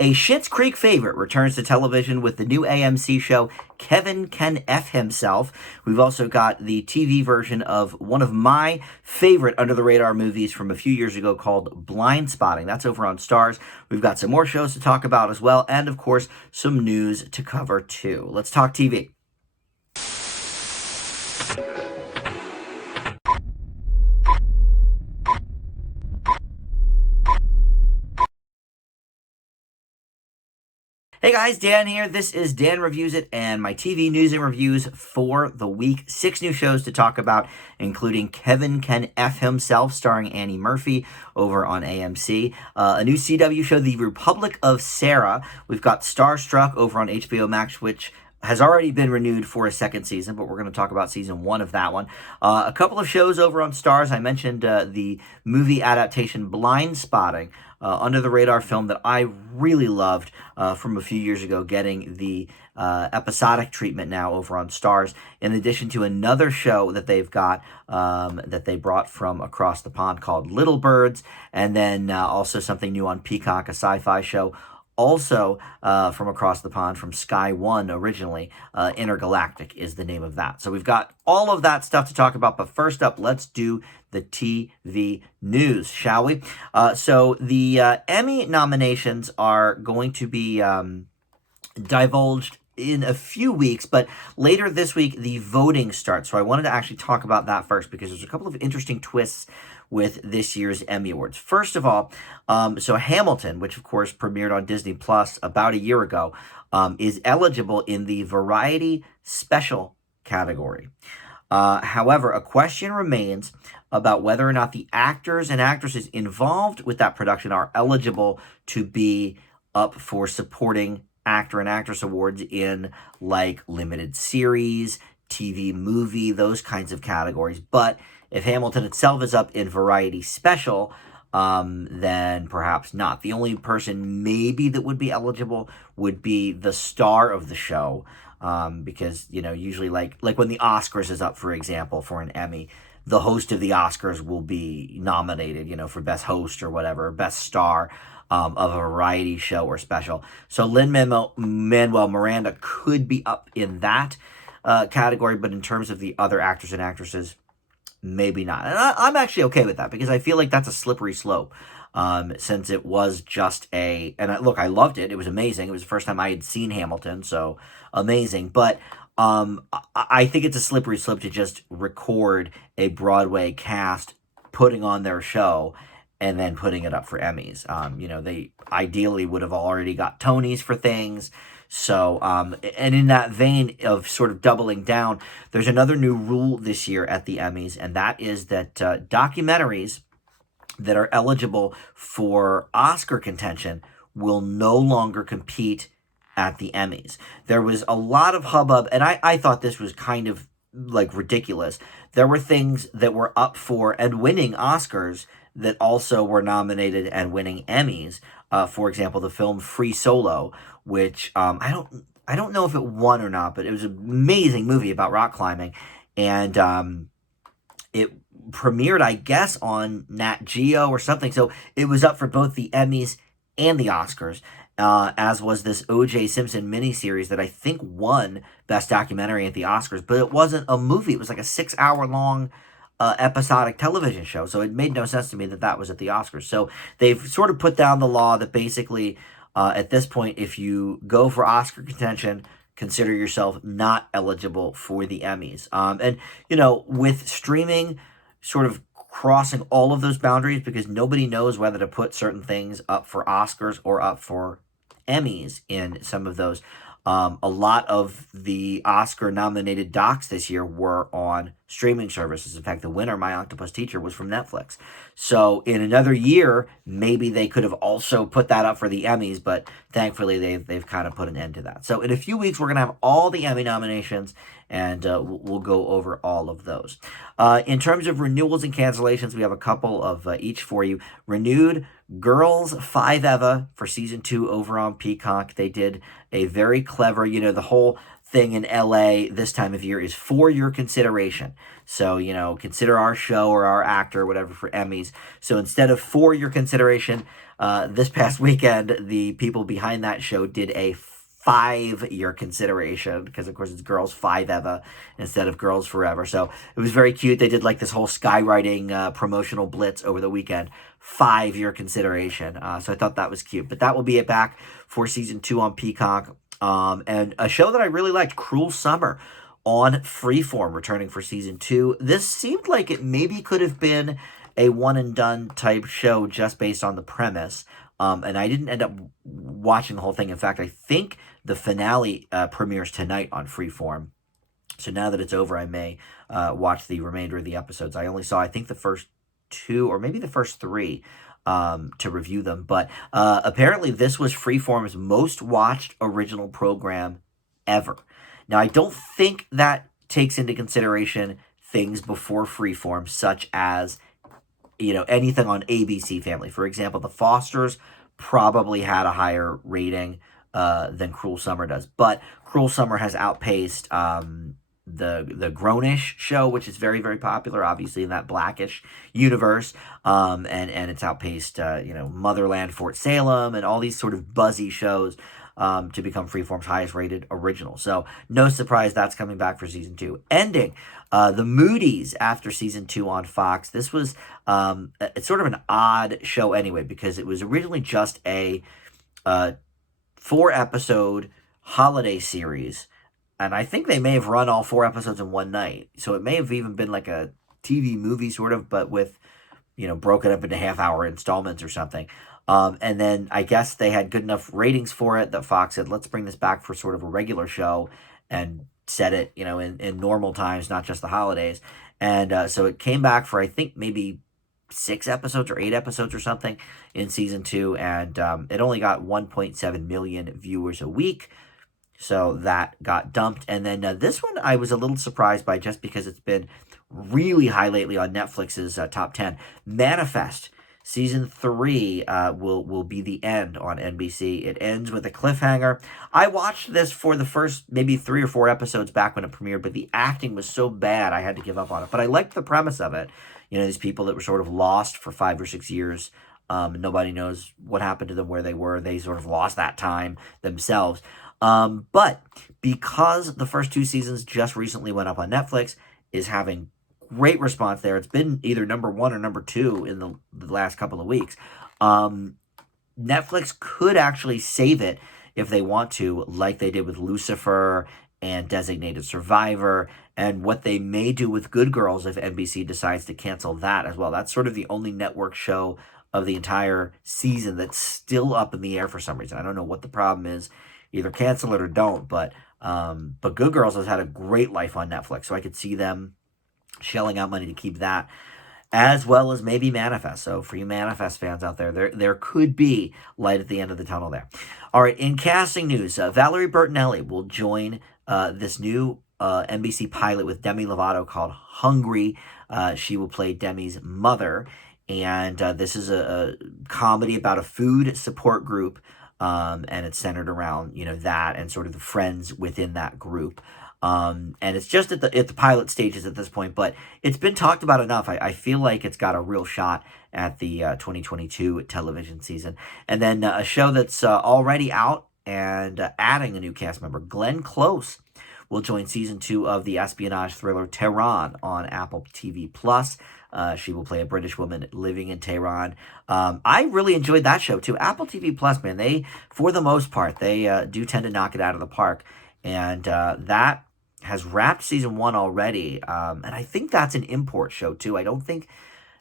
A Schitt's Creek favorite returns to television with the new AMC show Kevin Can F Himself. We've also got the TV version of one of my favorite under-the-radar movies from a few years ago called Blindspotting. That's over on Starz. We've got some more shows to talk about as well, and of course, some news to cover too. Let's talk TV. Hey guys, Dan here. This is Dan Reviews It and my TV news and reviews for the week. 6 new shows to talk about, including Kevin Can F Himself, starring Annie Murphy over on AMC. A new CW show, The Republic of Sarah. We've got Starstruck over on HBO Max, which has already been renewed for a second season, but we're going to talk about season 1 of that one. A couple of shows over on Starz. I mentioned the movie adaptation Blindspotting, under-the-radar film that I really loved from a few years ago, getting the episodic treatment now over on Starz, in addition to another show that they've got that they brought from across the pond called Little Birds, and then also something new on Peacock, a sci-fi show, also from across the pond from Sky One originally. Intergalactic is the name of that. So we've got all of that stuff to talk about, but first up, let's do the TV news, shall we? So the Emmy nominations are going to be divulged in a few weeks, but later this week the voting starts. So I wanted to actually talk about that first because there's a couple of interesting twists with this year's Emmy Awards. First of all, so Hamilton, which of course premiered on Disney Plus about a year ago, is eligible in the Variety Special category. However, a question remains about whether or not the actors and actresses involved with that production are eligible to be up for supporting actor and actress awards in like limited series, TV, movie, those kinds of categories. But if Hamilton itself is up in Variety Special, then perhaps not. The only person maybe that would be eligible would be the star of the show, because, you know, usually like when the Oscars is up, for example, for an Emmy, the host of the Oscars will be nominated, you know, for best host or whatever, best star of a variety show or special. So Lin-Manuel Miranda could be up in that category, but in terms of the other actors and actresses, maybe not. And I'm actually okay with that because I feel like that's a slippery slope, since it was just look, I loved it. It was amazing. It was the first time I had seen Hamilton, so amazing. But I think it's a slippery slope to just record a Broadway cast putting on their show and then putting it up for Emmys. You know, they ideally would have already got Tonys for things. So, and in that vein of sort of doubling down, there's another new rule this year at the Emmys, and that is that documentaries that are eligible for Oscar contention will no longer compete at the Emmys. There was a lot of hubbub, and I thought this was kind of like ridiculous. There were things that were up for and winning Oscars that also were nominated and winning Emmys. For example, the film Free Solo, which I don't know if it won or not, but it was an amazing movie about rock climbing, and it premiered, I guess, on Nat Geo or something. So it was up for both the Emmys and the Oscars, as was this O.J. Simpson miniseries that I think won Best Documentary at the Oscars, but it wasn't a movie. It was like a 6-hour-long episodic television show, so it made no sense to me that that was at the Oscars. So they've sort of put down the law that basically, at this point, if you go for Oscar contention, consider yourself not eligible for the Emmys. And, you know, with streaming sort of crossing all of those boundaries, because nobody knows whether to put certain things up for Oscars or up for Emmys in some of those. A lot of the Oscar-nominated docs this year were on streaming services. In fact, the winner, My Octopus Teacher, was from Netflix. So in another year, maybe they could have also put that up for the Emmys, but thankfully they've kind of put an end to that. So in a few weeks, we're going to have all the Emmy nominations, and we'll go over all of those. In terms of renewals and cancellations, we have a couple of each for you. Renewed Girls 5 Eva for season 2 over on Peacock. They did a very clever, you know, the whole thing in LA this time of year is for your consideration. So, consider our show or our actor, or whatever, for Emmys. So instead of for your consideration, this past weekend, the people behind that show did a 5-year consideration, because of course it's Girls 5 Eva instead of Girls Forever. So it was very cute. They did like this whole skywriting promotional blitz over the weekend. 5-year consideration. So I thought that was cute. But that will be it back for season 2 on Peacock. And a show that I really liked, Cruel Summer, on Freeform, returning for season 2. This seemed like it maybe could have been a one and done type show just based on the premise. And I didn't end up watching the whole thing. In fact, I think the finale premieres tonight on Freeform. So now that it's over, I may watch the remainder of the episodes. I only saw, I think, the first 2 or maybe the first 3 to review them. But apparently this was Freeform's most watched original program ever. Now, I don't think that takes into consideration things before Freeform, such as anything on ABC Family. For example, The Fosters probably had a higher rating than Cruel Summer does. But Cruel Summer has outpaced the Grownish show, which is very, very popular, obviously, in that Blackish universe. And it's outpaced, Motherland, Fort Salem, and all these sort of buzzy shows to become Freeform's highest rated original. So no surprise that's coming back for season 2. Ending The Moodies after season 2 on Fox. This was it's sort of an odd show anyway, because it was originally just a 4-episode holiday series. And I think they may have run all 4 episodes in one night. So it may have even been like a TV movie sort of, but with, broken up into half-hour installments or something. And then I guess they had good enough ratings for it that Fox said, let's bring this back for sort of a regular show and set it, in normal times, not just the holidays. And so it came back for, I think, maybe 6 episodes or 8 episodes or something in season 2. And it only got 1.7 million viewers a week. So that got dumped. And then this one I was a little surprised by, just because it's been really high lately on Netflix's top 10. Manifest. Season 3 will be the end on NBC. It ends with a cliffhanger. I watched this for the first maybe 3 or 4 episodes back when it premiered, but the acting was so bad I had to give up on it. But I liked the premise of it. These people that were sort of lost for 5 or 6 years. Nobody knows what happened to them, where they were. They sort of lost that time themselves. But because the first 2 seasons just recently went up on Netflix, is having great response there. It's been either number 1 or number 2 in the last couple of weeks. Netflix could actually save it if they want to, like they did with Lucifer and Designated Survivor, and what they may do with Good Girls if NBC decides to cancel that as well. That's sort of the only network show of the entire season that's still up in the air for some reason. I don't know what the problem is. Either cancel it or don't. But Good Girls has had a great life on Netflix, so I could see them shelling out money to keep that, as well as maybe Manifest. So for you Manifest fans out there could be light at the end of the tunnel there. All right, in casting news, Valerie Bertinelli will join this new NBC pilot with Demi Lovato called Hungry. She will play Demi's mother, and this is a comedy about a food support group, and it's centered around, that and sort of the friends within that group. And it's just at the pilot stages at this point, but it's been talked about enough. I feel like it's got a real shot at the 2022 television season. And then a show that's already out and adding a new cast member, Glenn Close, will join season 2 of the espionage thriller Tehran on Apple TV Plus. She will play a British woman living in Tehran. I really enjoyed that show too. Apple TV Plus, man, they, for the most part, they do tend to knock it out of the park. And that has wrapped season 1 already. And I think that's an import show too. I don't think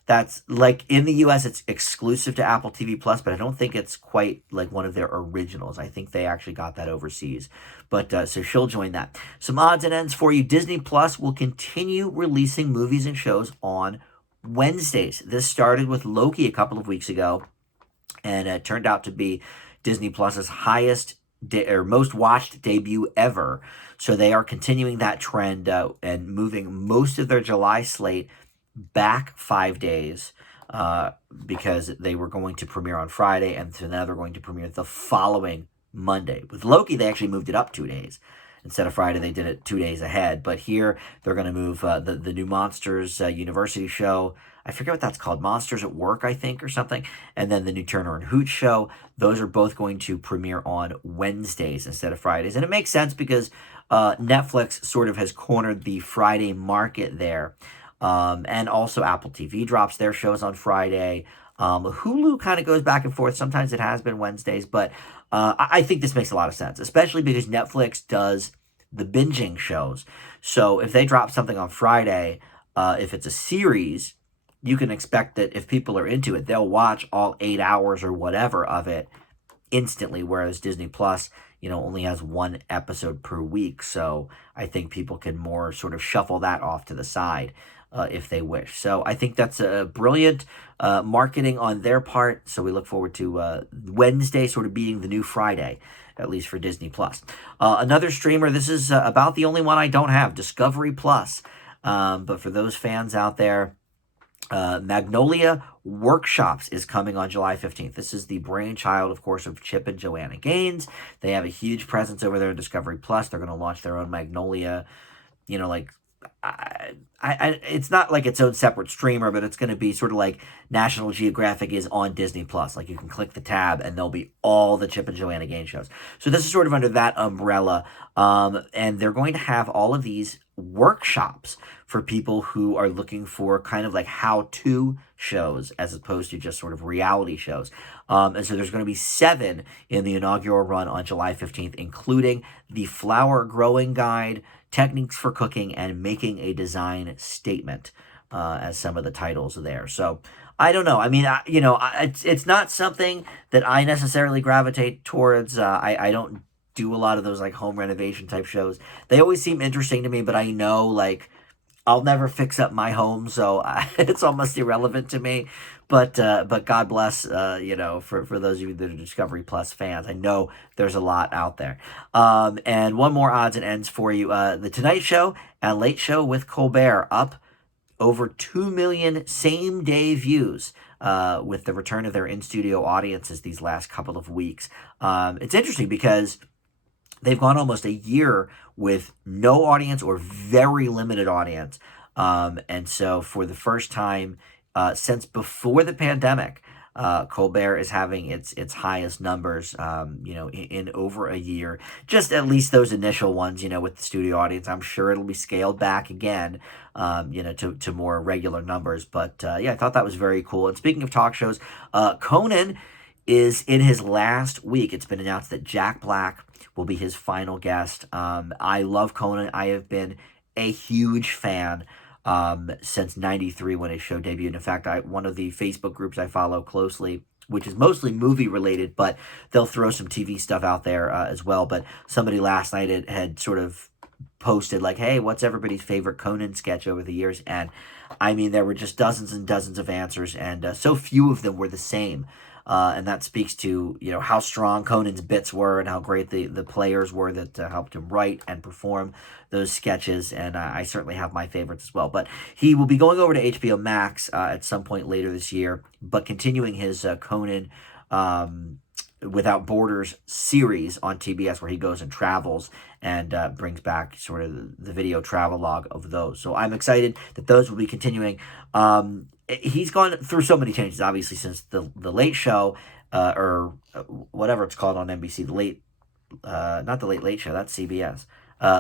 that's, like, in the US it's exclusive to Apple TV Plus, but I don't think it's quite like one of their originals. I think they actually got that overseas. But so she'll join that. Some odds and ends for you. Disney Plus will continue releasing movies and shows on Wednesdays. This started with Loki a couple of weeks ago, and it turned out to be Disney Plus's highest or most watched debut ever. So they are continuing that trend and moving most of their July slate back 5 days because they were going to premiere on Friday, and so now they're going to premiere the following Monday. With Loki, they actually moved it up 2 days. Instead of Friday, they did it 2 days ahead. But here, they're going to move the new Monsters University show. I forget what that's called, Monsters at Work, I think, or something. And then the new Turner and Hooch show. Those are both going to premiere on Wednesdays instead of Fridays. And it makes sense because Netflix sort of has cornered the Friday market there. And also Apple TV drops their shows on Friday. Hulu kind of goes back and forth. Sometimes it has been Wednesdays, but I think this makes a lot of sense, especially because Netflix does the binging shows. So if they drop something on Friday, if it's a series, you can expect that if people are into it, they'll watch all 8 hours or whatever of it instantly, whereas Disney Plus, only has one episode per week. So I think people can more sort of shuffle that off to the side if they wish. So I think that's a brilliant marketing on their part. So we look forward to Wednesday sort of being the new Friday, at least for Disney Plus. Another streamer, this is about the only one I don't have, Discovery Plus. But for those fans out there, Magnolia Workshops is coming on July 15th. This is the brainchild, of course, of Chip and Joanna Gaines. They have a huge presence over there in Discovery Plus. They're going to launch their own Magnolia, it's not like its own separate streamer, but it's going to be sort of like National Geographic is on Disney Plus. Like you can click the tab and there'll be all the Chip and Joanna Gaines shows. So this is sort of under that umbrella. And they're going to have all of these workshops for people who are looking for kind of like how-to shows as opposed to just sort of reality shows. And so there's going to be 7 in the inaugural run on July 15th, including the flower growing guide, techniques for cooking, and making a design statement as some of the titles there. So I don't know. I mean, it's not something that I necessarily gravitate towards. I don't do a lot of those like home renovation type shows. They always seem interesting to me, but I know like I'll never fix up my home, so it's almost irrelevant to me. But God bless, for those of you that are Discovery Plus fans. I know there's a lot out there. And one more odds and ends for you. The Tonight Show and Late Show with Colbert up over 2 million same-day views with the return of their in-studio audiences these last couple of weeks. It's interesting because they've gone almost a year with no audience or very limited audience. And so for the first time since before the pandemic, Colbert is having its highest numbers, in over a year. Just at least those initial ones, with the studio audience. I'm sure it'll be scaled back again, to more regular numbers. But I thought that was very cool. And speaking of talk shows, Conan is in his last week. It's been announced that Jack Black will be his final guest. I love Conan. I have been a huge fan since '93 when his show debuted. In fact, one of the Facebook groups I follow closely, which is mostly movie related, but they'll throw some TV stuff out there as well. But somebody last night had sort of posted like, hey, what's everybody's favorite Conan sketch over the years? And I mean, there were just dozens and dozens of answers, and so few of them were the same. And that speaks to, how strong Conan's bits were and how great the players were that helped him write and perform those sketches. And I certainly have my favorites as well. But he will be going over to HBO Max at some point later this year, but continuing his Conan Without Borders series on TBS, where he goes and travels and brings back sort of the video travelogue of those. So I'm excited that those will be continuing. He's gone through so many changes, obviously, since the Late Show, or whatever it's called on NBC, not the Late Show, that's CBS.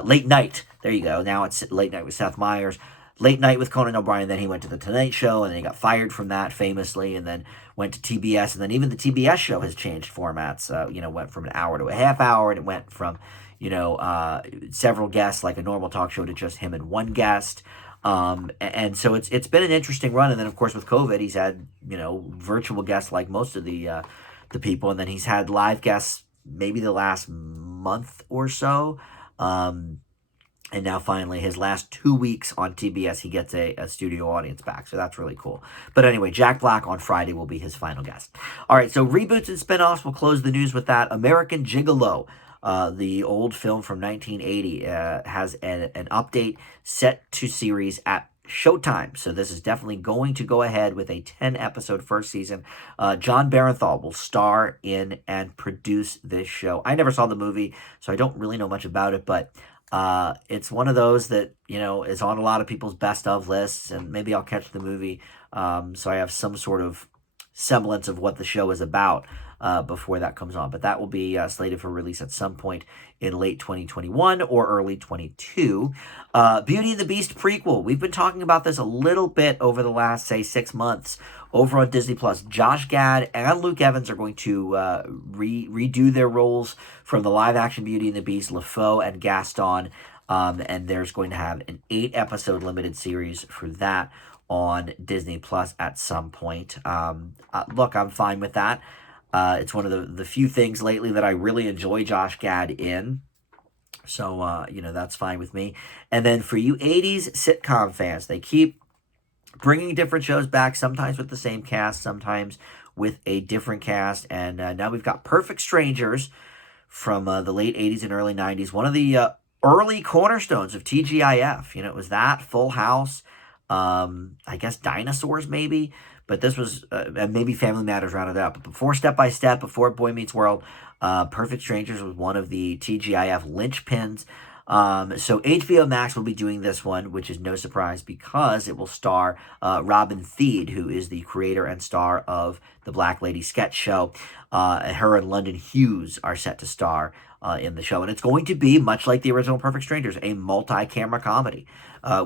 Late Night, there you go. Now it's Late Night with Seth Meyers. Late Night with Conan O'Brien, then he went to the Tonight Show, and then he got fired from that famously, and then went to TBS, and then even the TBS show has changed formats, went from an hour to a half hour, and it went from, several guests, like a normal talk show, to just him and one guest. And so it's been an interesting run. And then of course with COVID, he's had, virtual guests like most of the people. And then he's had live guests maybe the last month or so. And now finally his last 2 weeks on TBS, he gets a studio audience back. So that's really cool. But anyway, Jack Black on Friday will be his final guest. All right. So reboots and spinoffs, we'll close the news with that. American Gigolo. The old film from 1980 has an update set to series at Showtime. So this is definitely going to go ahead with a 10-episode first season. John Barenthal will star in and produce this show. I never saw the movie, so I don't really know much about it, but it's one of those that, is on a lot of people's best of lists, and maybe I'll catch the movie, so I have some sort of semblance of what the show is about before that comes on. But that will be slated for release at some point in late 2021 or early 22. Beauty and the Beast prequel. We've been talking about this a little bit over the last, say, 6 months over on Disney Plus. Josh Gad and Luke Evans are going to redo their roles from the live-action Beauty and the Beast, LeFou and Gaston, and there's going to have an 8-episode limited series for that on Disney Plus at some point. Look, I'm fine with that. It's one of the few things lately that I really enjoy Josh Gad in. So, that's fine with me. And then for you 80s sitcom fans, they keep bringing different shows back, sometimes with the same cast, sometimes with a different cast. And now we've got Perfect Strangers from the late 80s and early 90s. One of the early cornerstones of TGIF. It was that, Full House, I guess Dinosaurs maybe. But this was, and maybe Family Matters rounded out. But before Step by Step, before Boy Meets World, Perfect Strangers was one of the TGIF linchpins. So HBO Max will be doing this one, which is no surprise because it will star Robin Thede, who is the creator and star of the Black Lady sketch show. Her and London Hughes are set to star in the show. And it's going to be, much like the original Perfect Strangers, a multi-camera comedy,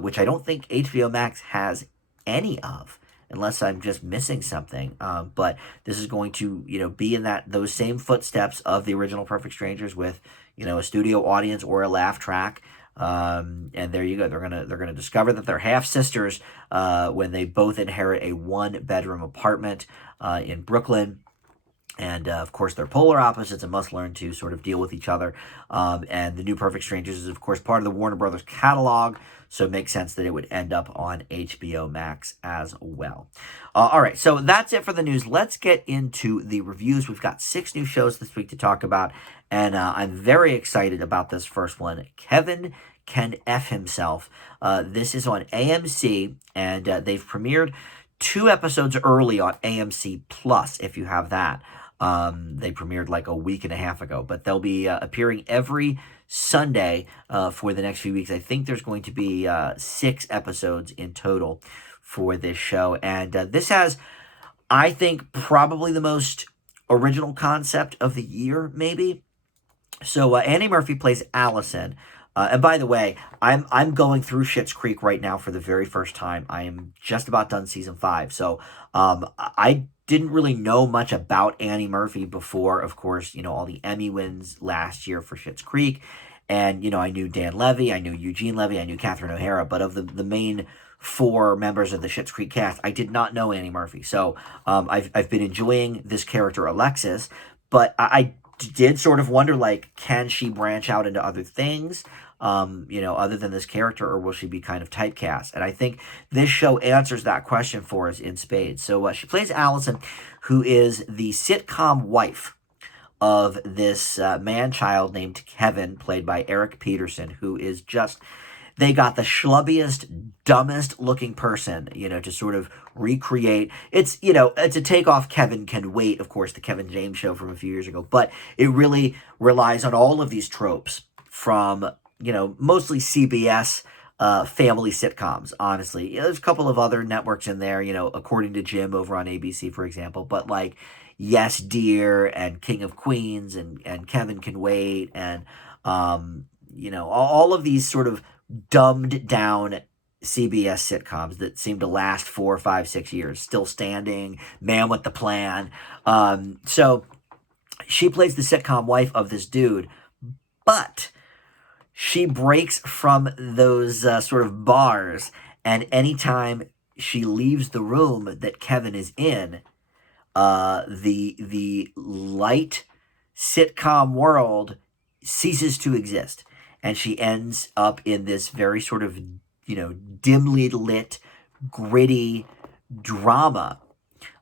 which I don't think HBO Max has any of, unless I'm just missing something. But this is going to, be in those same footsteps of the original Perfect Strangers with, a studio audience or a laugh track. And there you go. They're gonna discover that they're half sisters when they both inherit a 1-bedroom apartment in Brooklyn. And, of course, they're polar opposites and must learn to sort of deal with each other. And the new Perfect Strangers is, of course, part of the Warner Brothers catalog, so it makes sense that it would end up on HBO Max as well. All right, so that's it for the news. Let's get into the reviews. We've got 6 new shows this week to talk about, and I'm very excited about this first one. Kevin Can F Himself. This is on AMC, and they've premiered 2 episodes early on AMC Plus, if you have that. They premiered like a week and a half ago, but they'll be appearing every Sunday for the next few weeks. I think there's going to be 6 episodes in total for this show. And this has, I think, probably the most original concept of the year, maybe. So Annie Murphy plays Allison. And by the way, I'm going through Schitt's Creek right now for the very first time. I am just about done season 5. So I didn't really know much about Annie Murphy before, of course, all the Emmy wins last year for Schitt's Creek. And, I knew Dan Levy, I knew Eugene Levy, I knew Catherine O'Hara. But of the main 4 members of the Schitt's Creek cast, I did not know Annie Murphy. So I've been enjoying this character, Alexis. But I did sort of wonder, can she branch out into other things, other than this character, or will she be kind of typecast? And I think this show answers that question for us in spades. So she plays Allison, who is the sitcom wife of this man-child named Kevin, played by Eric Peterson, who is just... They got the schlubbiest, dumbest looking person, to sort of recreate. It's, it's a takeoff Kevin Can Wait, of course, the Kevin James show from a few years ago. But it really relies on all of these tropes from, mostly CBS family sitcoms, honestly. There's a couple of other networks in there, According to Jim over on ABC, for example. But Yes, Dear and King of Queens and Kevin Can Wait and, all of these sort of dumbed down CBS sitcoms that seem to last 4, 5, 6 years. Still Standing, Man with the Plan. So she plays the sitcom wife of this dude, but she breaks from those sort of bars, and anytime she leaves the room that Kevin is in, the light sitcom world ceases to exist. And she ends up in this very sort of, dimly lit, gritty drama.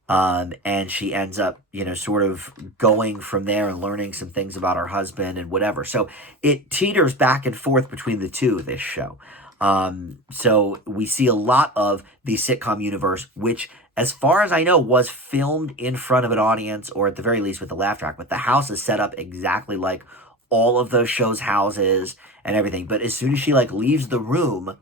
And she ends up, sort of going from there and learning some things about her husband and whatever. So it teeters back and forth between the two, this show. So we see a lot of the sitcom universe, which, as far as I know, was filmed in front of an audience, or at the very least with the laugh track. But the house is set up exactly like all of those shows' houses and everything. But as soon as she like leaves the room,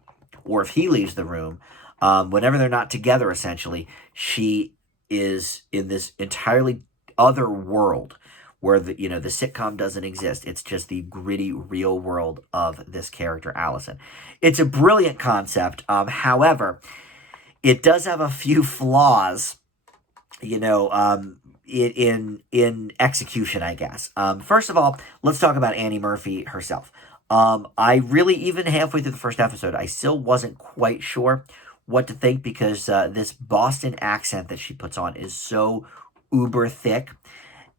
or if he leaves the room, whenever they're not together, essentially, she is in this entirely other world where the sitcom doesn't exist. It's just the gritty real world of this character, Allison. It's a brilliant concept. However, it does have a few flaws, in execution, I guess. First of all, let's talk about Annie Murphy herself. I really, even halfway through the first episode, I still wasn't quite sure what to think, because this Boston accent that she puts on is so uber thick.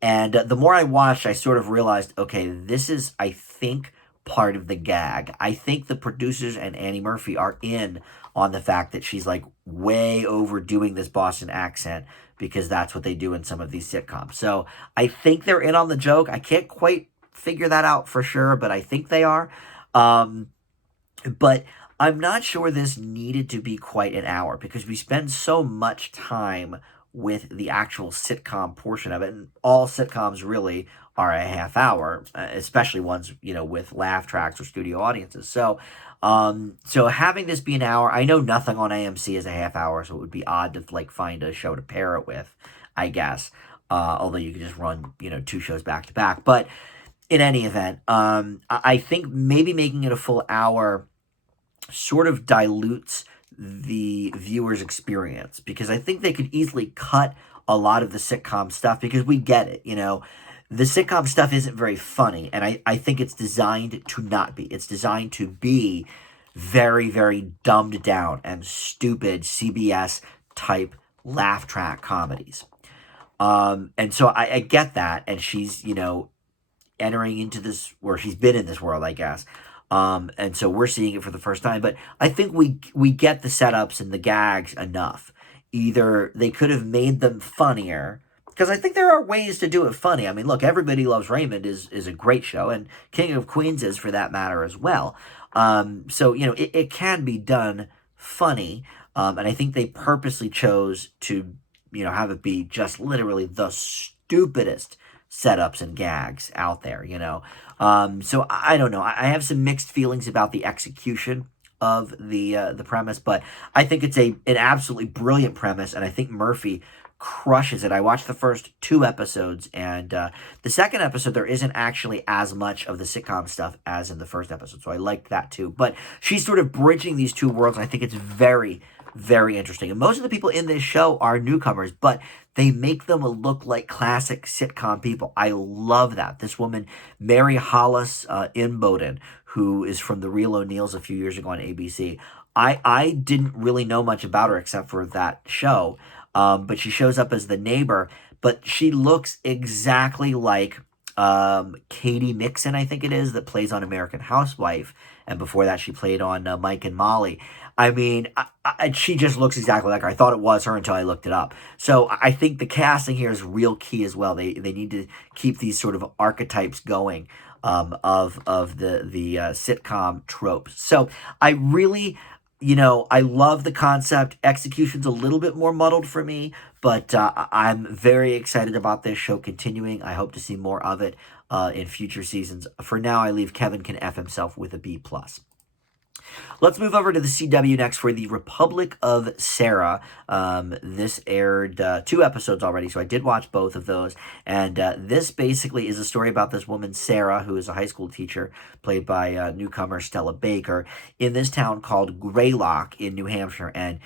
And the more I watched, I sort of realized, okay, this is, I think, part of the gag. I think the producers and Annie Murphy are in on the fact that she's like way overdoing this Boston accent, because that's what they do in some of these sitcoms. So I think they're in on the joke. I can't quite figure that out for sure, but I think they are. But I'm not sure this needed to be quite an hour, because we spend so much time with the actual sitcom portion of it. And all sitcoms really are a half hour, especially ones, with laugh tracks or studio audiences. So having this be an hour, I know nothing on AMC is a half hour, so it would be odd to like find a show to pair it with, I guess. Although you could just run, two shows back to back. But in any event, I think maybe making it a full hour sort of dilutes the viewer's experience, because I think they could easily cut a lot of the sitcom stuff, because we get it, the sitcom stuff isn't very funny, and I think it's designed to not be. It's designed to be very, very dumbed down and stupid CBS type laugh track comedies. And so I get that, and she's, entering into this, or she's been in this world, I guess. And so we're seeing it for the first time. But I think we get the setups and the gags enough. Either they could have made them funnier, because I think there are ways to do it funny. I mean, look, Everybody Loves Raymond is a great show, and King of Queens is, for that matter, as well. So, it can be done funny. And I think they purposely chose to, have it be just literally the stupidest setups and gags out there, So I don't know. I have some mixed feelings about the execution of the premise, but I think it's an absolutely brilliant premise, and I think Murphy crushes it. I watched the first 2 episodes, and the second episode, there isn't actually as much of the sitcom stuff as in the first episode, so I liked that too. But she's sort of bridging these two worlds, and I think it's very, very interesting. And most of the people in this show are newcomers, but they make them look like classic sitcom people. I love that. This woman, Mary Hollis Imboden, who is from The Real O'Neills a few years ago on ABC, I didn't really know much about her except for that show. But she shows up as the neighbor, but she looks exactly like Katie Mixon, I think it is, that plays on American Housewife. And before that, she played on Mike and Molly. I mean, she just looks exactly like her. I thought it was her until I looked it up. So I think the casting here is real key as well. They need to keep these sort of archetypes going of the sitcom tropes. So I really, I love the concept. Execution's a little bit more muddled for me, but I'm very excited about this show continuing. I hope to see more of it in future seasons. For now, I leave Kevin Can F Himself with a B+. Let's move over to the CW next for The Republic of Sarah. This aired 2 episodes already, so I did watch both of those. And this basically is a story about this woman, Sarah, who is a high school teacher, played by newcomer Stella Baker, in this town called Greylock in New Hampshire. And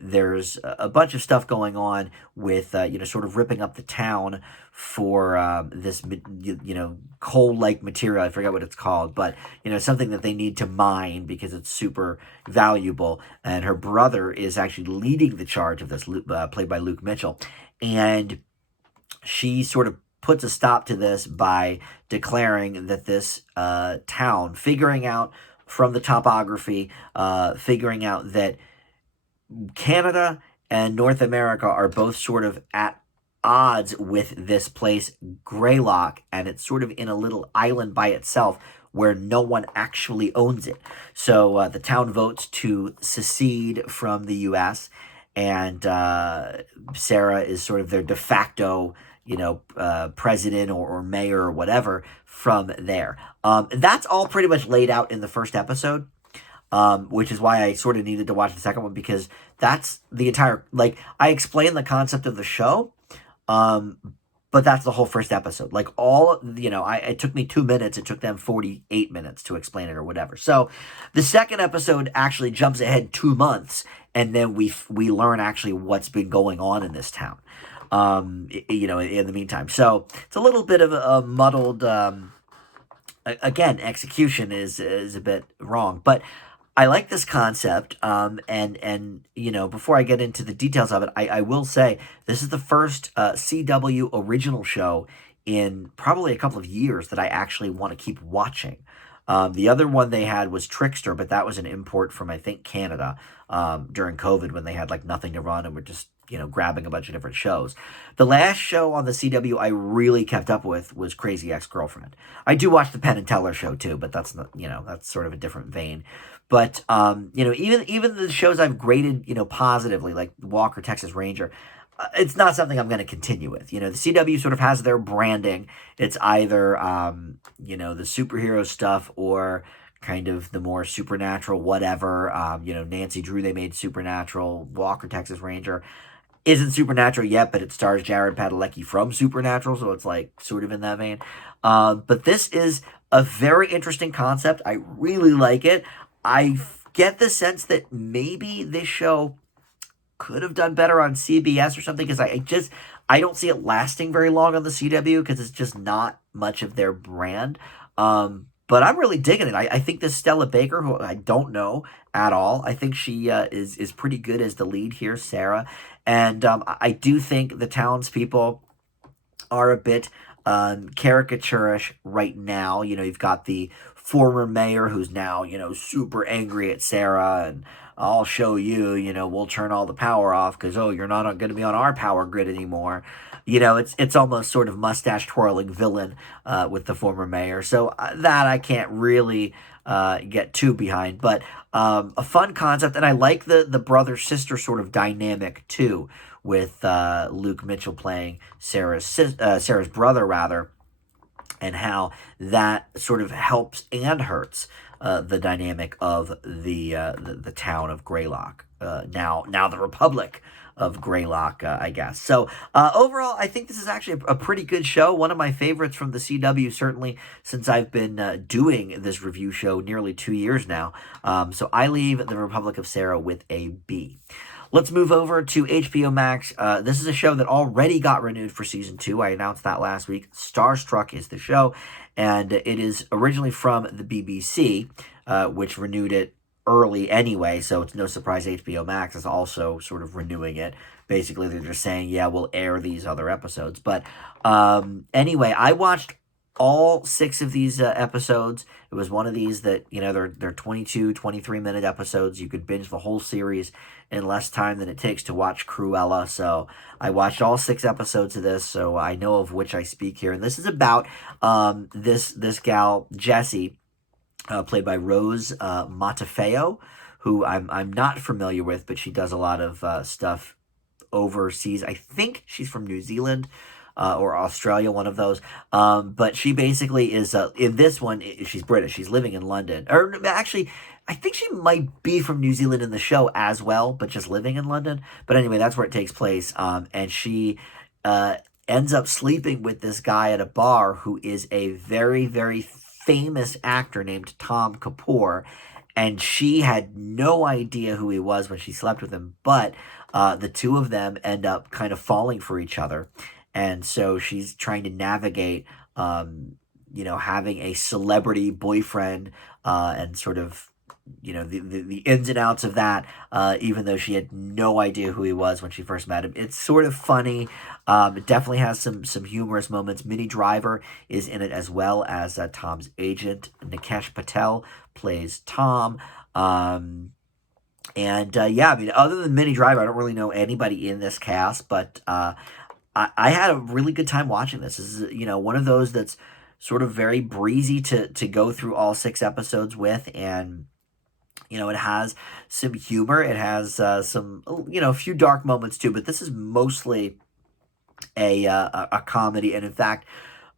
there's a bunch of stuff going on with, sort of ripping up the town for this, coal-like material. I forget what it's called, but, something that they need to mine because it's super valuable. And her brother is actually leading the charge of this, played by Luke Mitchell. And she sort of puts a stop to this by declaring that this town, figuring out from the topography, figuring out that Canada and North America are both sort of at odds with this place, Greylock, and it's sort of in a little island by itself where no one actually owns it. So the town votes to secede from the U.S., and Sarah is sort of their de facto, president or mayor or whatever from there. That's all pretty much laid out in the first episode, which is why I sort of needed to watch the second one, because that's the entire, like, I explained the concept of the show, um, but that's the whole first episode. Like, it took me 2 minutes. It took them 48 minutes to explain it or whatever. So the second episode actually jumps ahead 2 months, and then we learn actually what's been going on in this town, in the meantime. So it's a little bit of a muddled, again, execution is a bit wrong, but I like this concept, and before I get into the details of it, I will say this is the first CW original show in probably a couple of years that I actually want to keep watching. The other one they had was Trickster, but that was an import from, I think, Canada, during COVID, when they had like nothing to run and were just grabbing a bunch of different shows. The last show on the CW I really kept up with was Crazy Ex-Girlfriend. I do watch the Penn and Teller show too, but that's not, that's sort of a different vein. But even the shows I've graded, positively, like Walker, Texas Ranger, it's not something I'm going to continue with. The CW sort of has their branding. It's either the superhero stuff or kind of the more supernatural whatever. Nancy Drew, they made Supernatural. Walker, Texas Ranger isn't Supernatural yet, but it stars Jared Padalecki from Supernatural, so it's like sort of in that vein. But this is a very interesting concept. I really like it. I get the sense that maybe this show could have done better on CBS or something, because I don't see it lasting very long on the CW, because it's just not much of their brand. But I'm really digging it. I think this Stella Baker, who I don't know at all, I think she is pretty good as the lead here, Sarah. And I do think the townspeople are a bit caricaturish right now. You've got the former mayor who's now, super angry at Sarah, and I'll show you, we'll turn all the power off because, you're not going to be on our power grid anymore. It's almost sort of mustache twirling villain with the former mayor. So that I can't really get too behind, but a fun concept. And I like the brother-sister sort of dynamic too, with Luke Mitchell playing Sarah's brother, rather, and how that sort of helps and hurts the dynamic of the town of Greylock, now the Republic of Greylock, I guess. So overall, I think this is actually a pretty good show. One of my favorites from the CW, certainly since I've been doing this review show nearly 2 years now. So I leave the Republic of Sarah with a B. Let's move over to HBO Max. This is a show that already got renewed for season 2. I announced that last week. Starstruck is the show, and it is originally from the BBC, which renewed it early anyway, so it's no surprise HBO Max is also sort of renewing it. Basically, they're just saying, yeah, we'll air these other episodes. But anyway, I watched all 6 of these episodes. It was one of these that, they're 22, 23-minute episodes. You could binge the whole series in less time than it takes to watch Cruella. So I watched all 6 episodes of this, so I know of which I speak here. And this is about this gal, Jessie, played by Rose Matafeo, who I'm not familiar with, but she does a lot of stuff overseas. I think she's from New Zealand or Australia, one of those. But she basically is, in this one, she's British. She's living in London. Or actually, I think she might be from New Zealand in the show as well, but just living in London. But anyway, that's where it takes place. And she ends up sleeping with this guy at a bar who is a very, very famous actor named Tom Kapoor, and she had no idea who he was when she slept with him, but the two of them end up kind of falling for each other, and so she's trying to navigate having a celebrity boyfriend, and sort of the ins and outs of that, even though she had no idea who he was when she first met him. It's sort of funny. It definitely has some humorous moments. Minnie Driver is in it, as well as Tom's agent. Nikesh Patel plays Tom. And other than Minnie Driver, I don't really know anybody in this cast, but I had a really good time watching this. This is, one of those that's sort of very breezy to go through all 6 episodes with. And it has some humor. It has some, a few dark moments too, but this is mostly a comedy, and in fact,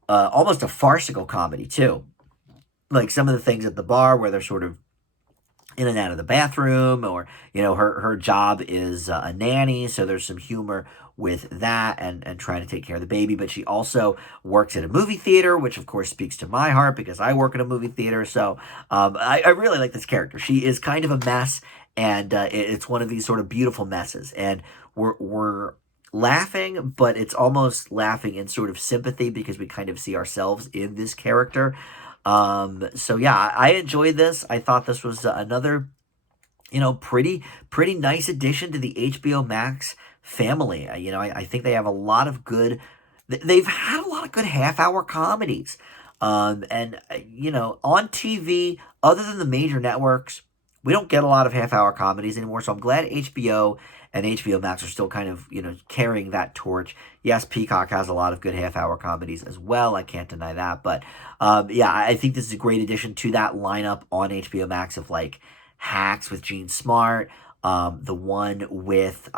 almost a farcical comedy too. Like some of the things at the bar where they're sort of in and out of the bathroom, or her job is a nanny, so there's some humor with that, and trying to take care of the baby. But she also works at a movie theater, which of course speaks to my heart because I work at a movie theater. So I really like this character. She is kind of a mess, and it's one of these sort of beautiful messes, and we're laughing, but it's almost laughing in sort of sympathy because we kind of see ourselves in this character. So yeah, I enjoyed this. I thought this was another, pretty nice addition to the HBO Max family. I think they have a lot of good. They've had a lot of good half-hour comedies. And on TV, other than the major networks, we don't get a lot of half-hour comedies anymore. So I'm glad HBO and HBO Max are still kind of, carrying that torch. Yes, Peacock has a lot of good half-hour comedies as well. I can't deny that. But yeah, I think this is a great addition to that lineup on HBO Max of like Hacks with Gene Smart, the one with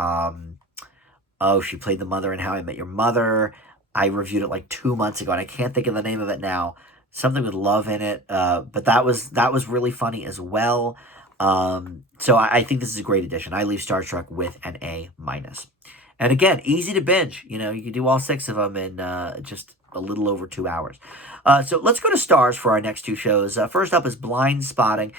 she played the mother in How I Met Your Mother. I reviewed it like 2 months ago, and I can't think of the name of it now. Something with love in it, but that was really funny as well. So I think this is a great addition. I leave Starstruck with an A minus. And again, easy to binge. You can do all 6 of them in just a little over 2 hours. So let's go to stars for our next 2 shows. First up is Blindspotting.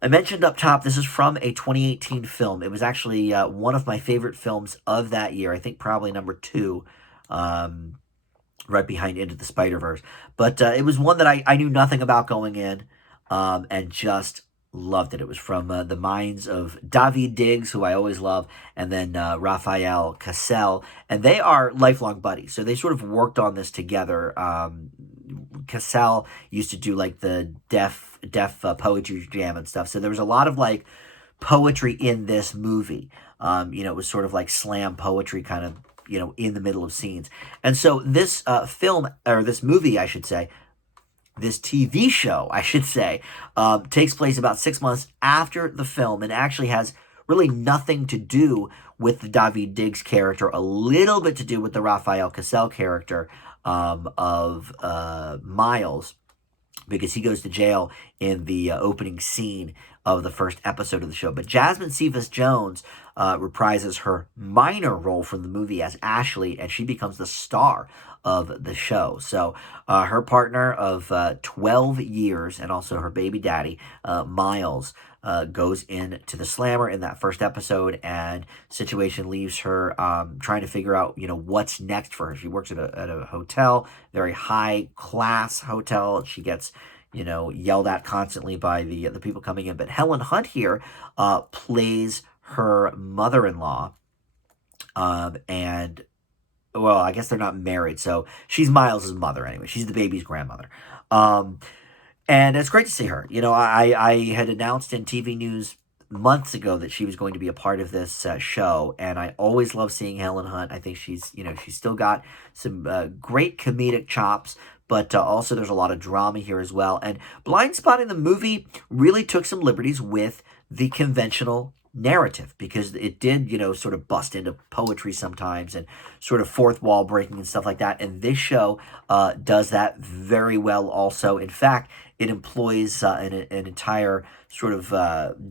I mentioned up top, this is from a 2018 film. It was actually one of my favorite films of that year. I think probably number 2, right behind Into the Spider-Verse. But it was one that I knew nothing about going in, and just loved it. It was from the minds of David Diggs, who I always love, and then Raphael Cassell. And they are lifelong buddies. So they sort of worked on this together. Cassell used to do like the deaf poetry jam and stuff. So there was a lot of like poetry in this movie. It was sort of like slam poetry kind of, in the middle of scenes. And so this film, or this movie, I should say, this TV show, I should say, takes place about 6 months after the film, and actually has really nothing to do with the David Diggs character, a little bit to do with the Raphael Cassell character of Miles, because he goes to jail in the opening scene of the first episode of the show. But Jasmine Cephas Jones reprises her minor role from the movie as Ashley, and she becomes the star of the show. So her partner of 12 years, and also her baby daddy, Miles, goes into the slammer in that first episode, and situation leaves her trying to figure out, what's next for her. She works at a hotel, very high class hotel. She gets, yelled at constantly by the people coming in. But Helen Hunt here plays her mother-in-law, and well, I guess they're not married, so she's Miles's mother anyway. She's the baby's grandmother. And it's great to see her. I had announced in TV news months ago that she was going to be a part of this show, and I always love seeing Helen Hunt. I think she's still got some great comedic chops, but also there's a lot of drama here as well. And Blindspotting, the movie, really took some liberties with the conventional narrative, because it did, sort of bust into poetry sometimes, and sort of fourth wall breaking and stuff like that. And this show does that very well also. In fact, it employs an entire sort of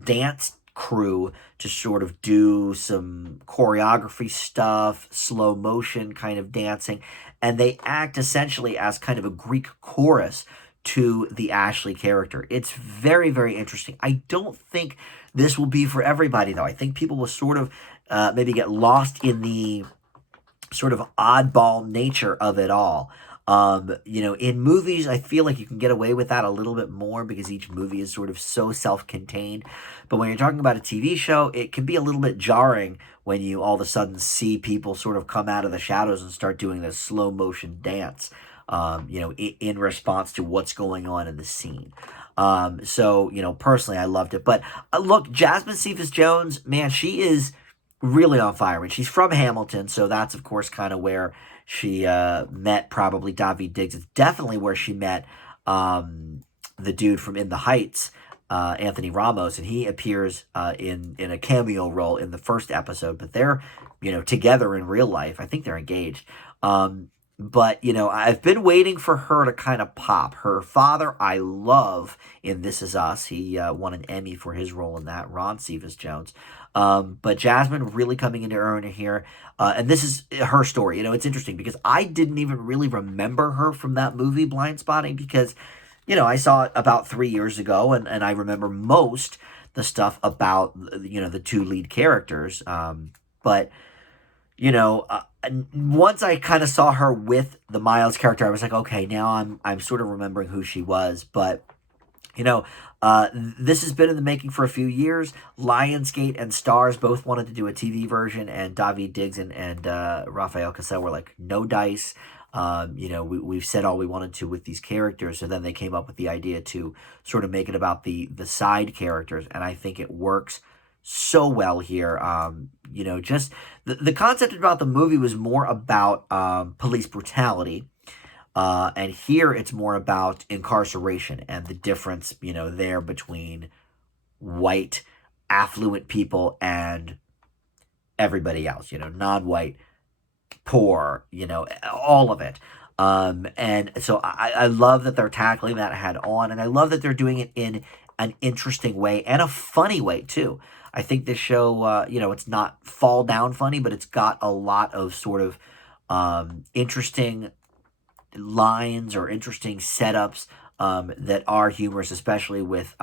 dance crew to sort of do some choreography stuff, slow motion kind of dancing, and they act essentially as kind of a Greek chorus to the Ashley character. It's very, very interesting. I don't think this will be for everybody, though. I think people will sort of maybe get lost in the sort of oddball nature of it all. In movies, I feel like you can get away with that a little bit more because each movie is sort of so self-contained. But when you're talking about a TV show, it can be a little bit jarring when you all of a sudden see people sort of come out of the shadows and start doing this slow motion dance, in response to what's going on in the scene. So, personally, I loved it. But look, Jasmine Cephas Jones, man, she is really on fire. And she's from Hamilton, so that's, of course, kind of where, she met probably Daveed Diggs. It's definitely where she met the dude from In the Heights, Anthony Ramos, and he appears in a cameo role in the first episode. But they're together in real life. I think they're engaged. But I've been waiting for her to kind of pop. Her father, I love in This Is Us. He won an Emmy for his role in that. Ron Cephas Jones. But Jasmine really coming into her own here. And this is her story. It's interesting because I didn't even really remember her from that movie, Blindspotting, because, I saw it about 3 years ago, and I remember most the stuff about, the two lead characters. But once I kind of saw her with the Miles character, I was like, okay, now I'm sort of remembering who she was. But this has been in the making for a few years. Lionsgate and Starz both wanted to do a TV version, and Daveed Diggs and Rafael Casal were like, no dice. We've said all we wanted to with these characters, so then they came up with the idea to sort of make it about the side characters, and I think it works so well here. Just the concept about the movie was more about police brutality. And here it's more about incarceration and the difference, there between white, affluent people and everybody else, non-white, poor, all of it. And so I love that they're tackling that head on, and I love that they're doing it in an interesting way and a funny way too. I think this show, it's not fall down funny, but it's got a lot of sort of interesting lines or interesting setups that are humorous, especially with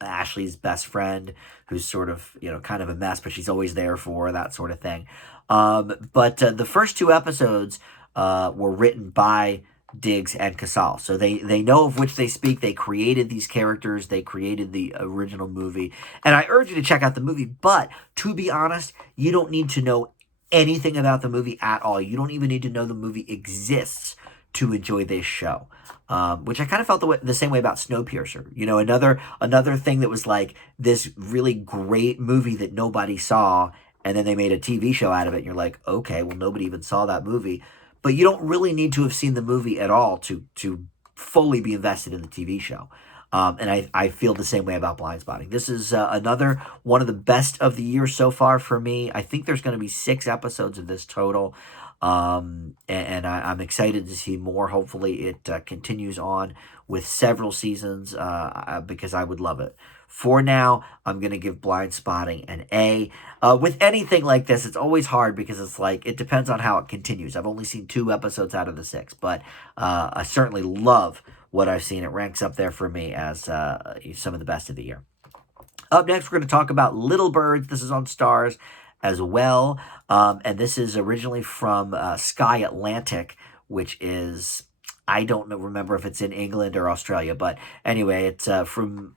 Ashley's best friend, who's sort of, kind of a mess, but she's always there for that sort of thing. But the first two episodes were written by Diggs and Casal. So they know of which they speak. They created these characters. They created the original movie. And I urge you to check out the movie. But to be honest, you don't need to know anything about the movie at all. You don't even need to know the movie exists to enjoy this show. Which I kind of felt the same way about Snowpiercer. Another thing that was like this really great movie that nobody saw, and then they made a TV show out of it, and you're like, okay, well, nobody even saw that movie. But you don't really need to have seen the movie at all to fully be invested in the TV show. And I feel the same way about Blindspotting. This is another one of the best of the year so far for me. I think there's going to be 6 episodes of this total. And I'm excited to see more. Hopefully it continues on with several seasons because I would love it. For now, I'm going to give Blindspotting an A. With anything like this, it's always hard because it's like, it depends on how it continues. I've only seen 2 episodes out of the 6, but I certainly love what I've seen. It ranks up there for me as some of the best of the year. Up next, we're going to talk about Little Birds. This is on Starz as well. And this is originally from Sky Atlantic, which is, I don't remember if it's in England or Australia, but anyway, it's from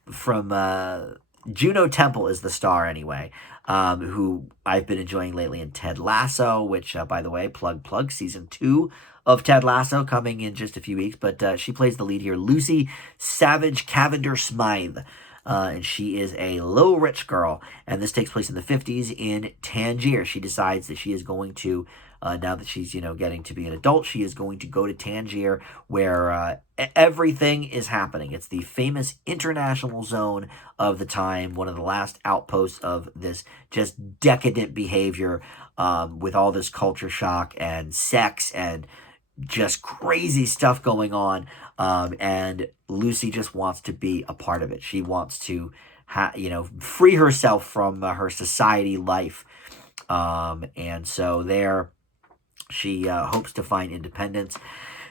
Juno Temple is the star anyway, who I've been enjoying lately in Ted Lasso, which, by the way, plug, season 2 of Ted Lasso coming in just a few weeks, but she plays the lead here, Lucy Savage Cavender Smythe. And she is a low rich girl, and this takes place in the 50s in Tangier. She decides that she is going to, now that she's, getting to be an adult, she is going to go to Tangier where everything is happening. It's the famous international zone of the time, one of the last outposts of this just decadent behavior with all this culture shock and sex and just crazy stuff going on. And Lucy just wants to be a part of it. She wants to, free herself from her society life. And so there she hopes to find independence.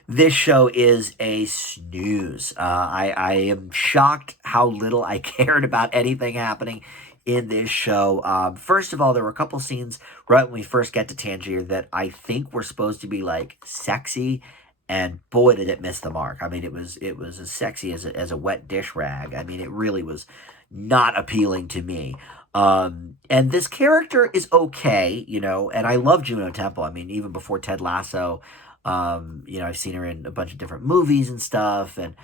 This show is a snooze. I am shocked how little I cared about anything happening in this show. First of all, there were a couple scenes right when we first get to Tangier that I think were supposed to be like sexy, and boy did it miss the mark. I mean, it was as sexy as a wet dish rag. I mean, it really was not appealing to me. And this character is okay, and I love Juno Temple. I mean, even before Ted Lasso, I've seen her in a bunch of different movies and stuff, and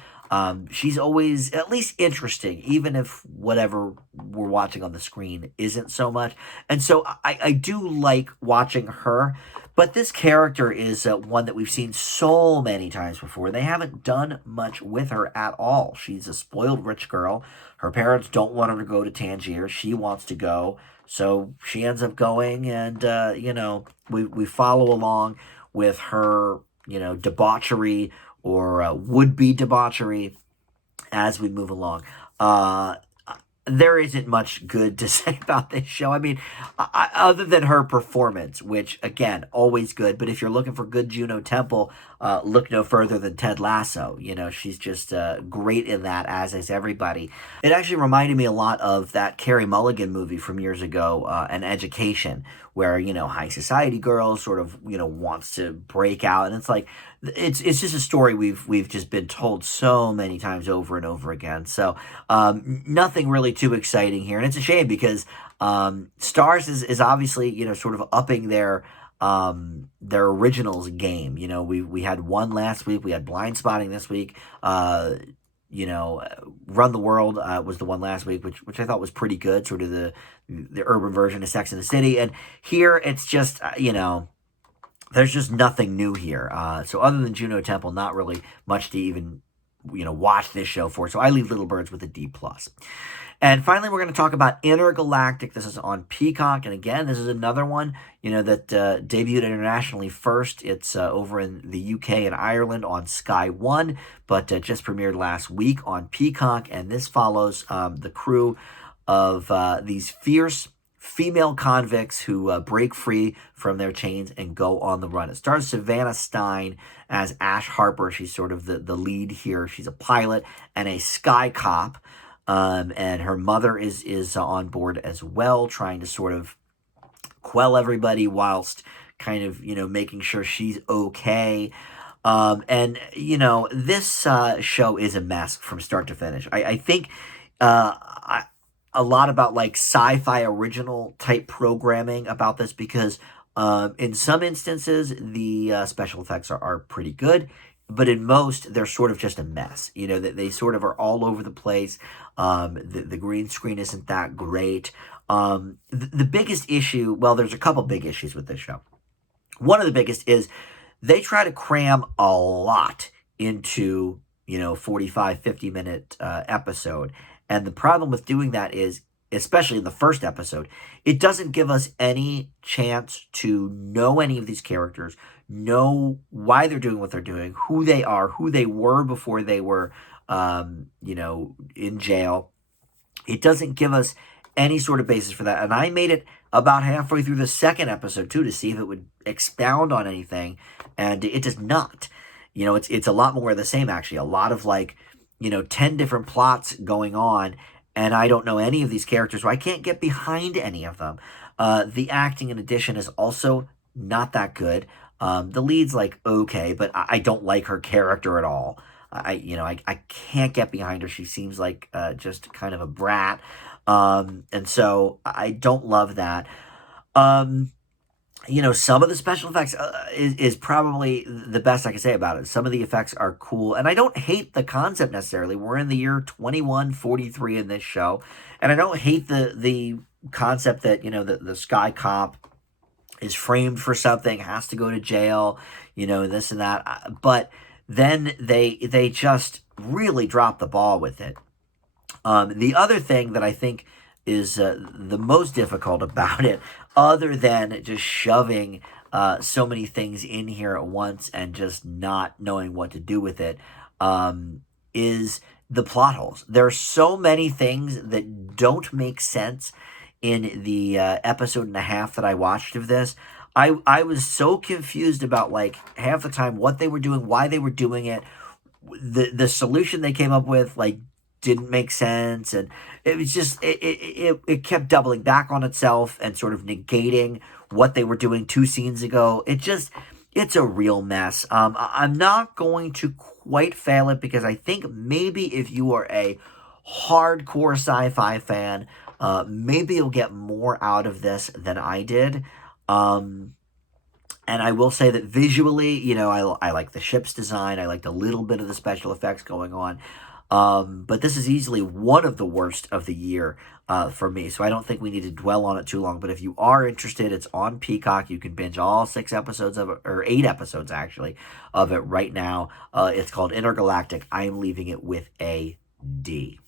she's always at least interesting, even if whatever we're watching on the screen isn't so much. And so I do like watching her, But this character is one that we've seen so many times before. They haven't done much with her at all. She's a spoiled rich girl. Her parents don't want her to go to Tangier. She wants to go. So she ends up going, and, we follow along with her, debauchery or would-be debauchery as we move along. Uh, there isn't much good to say about this show. I mean, other than her performance, which, again, always good. But if you're looking for good Juno Temple, look no further than Ted Lasso. She's just great in that, as is everybody. It actually reminded me a lot of that Carey Mulligan movie from years ago, An Education, where, high society girl sort of, wants to break out. And it's like, it's just a story we've just been told so many times over and over again. So nothing really too exciting here, and it's a shame because Stars is obviously sort of upping their originals game. We had one last week, we had Blindspotting this week. Run the World was the one last week, which I thought was pretty good, sort of the urban version of Sex and the City. And here it's just there's just nothing new here. So other than Juno Temple, not really much to even watch this show for. So I leave Little Birds with a D+. And finally, we're going to talk about Intergalactic. This is on Peacock. And again, this is another one, that debuted internationally first. It's over in the UK and Ireland on Sky One, but just premiered last week on Peacock. And this follows the crew of these fierce female convicts who break free from their chains and go on the run. It stars Savannah Stein as Ash Harper. She's sort of the lead here. She's a pilot and a sky cop. And her mother is on board as well, trying to sort of quell everybody whilst kind of, making sure she's okay. This show is a mess from start to finish. I think a lot about like sci-fi original type programming about this because in some instances the special effects are pretty good, but in most they're sort of just a mess. That they sort of are all over the place. The green screen isn't that great. The biggest issue, well, there's a couple big issues with this show. One of the biggest is they try to cram a lot into 45, 50-minute episode. And the problem with doing that is, especially in the first episode, it doesn't give us any chance to know any of these characters, know why they're doing what they're doing, who they are, who they were before they were, in jail. It doesn't give us any sort of basis for that. And I made it about halfway through the second episode, too, to see if it would expound on anything. And it does not. It's a lot more of the same, actually. A lot of 10 different plots going on, and I don't know any of these characters, so I can't get behind any of them. The acting, in addition, is also not that good. The lead's okay, but I don't like her character at all. I can't get behind her. She seems like just kind of a brat, and so I don't love that. Some of the special effects is probably the best I can say about it. Some of the effects are cool, and I don't hate the concept necessarily. We're in the year 2143 in this show, and I don't hate the concept that, the Sky Cop is framed for something, has to go to jail, this and that. But then they just really drop the ball with it. The other thing that I think is the most difficult about it, other than just shoving so many things in here at once and just not knowing what to do with it, is the plot holes. There are so many things that don't make sense in the episode and a half that I watched of this. I was so confused about half the time what they were doing, why they were doing it. The solution they came up with didn't make sense, and it was just it kept doubling back on itself and sort of negating what they were doing 2 scenes ago. It's a real mess. I'm not going to quite fail it because I think maybe if you are a hardcore sci-fi fan, maybe you'll get more out of this than I did. And I will say that visually, I like the ship's design. I liked a little bit of the special effects going on. But this is easily one of the worst of the year for me. So I don't think we need to dwell on it too long. But if you are interested, it's on Peacock. You can binge all 6 episodes of it, or 8 episodes actually, of it right now. It's called Intergalactic. I am leaving it with a D.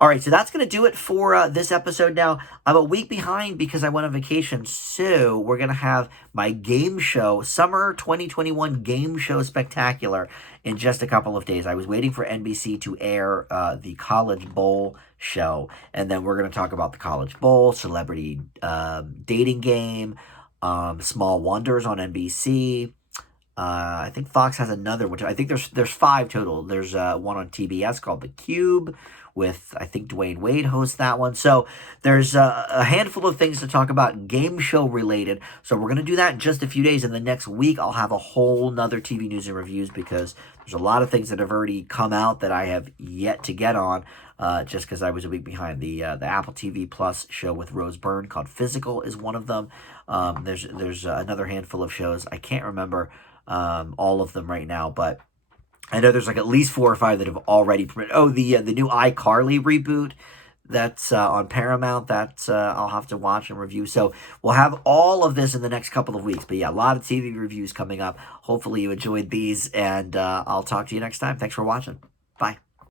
All right, so that's going to do it for this episode. Now, I'm a week behind because I went on vacation, so we're going to have my game show, Summer 2021 Game Show Spectacular, in just a couple of days. I was waiting for NBC to air the College Bowl show, and then we're going to talk about the College Bowl, Celebrity Dating Game, Small Wonders on NBC. I think Fox has another, which I think there's 5 total. There's one on TBS called The Cube, with, I think, Dwayne Wade hosts that one. So there's a handful of things to talk about game show related. So we're going to do that in just a few days. And the next week, I'll have a whole nother TV news and reviews, because there's a lot of things that have already come out that I have yet to get on, just because I was a week behind. The Apple TV Plus show with Rose Byrne called Physical is one of them. There's another handful of shows. I can't remember all of them right now, but I know there's like at least 4 or 5 that have already premiered. Oh, the new iCarly reboot that's on Paramount. That's I'll have to watch and review. So we'll have all of this in the next couple of weeks. But yeah, a lot of TV reviews coming up. Hopefully you enjoyed these, and I'll talk to you next time. Thanks for watching. Bye.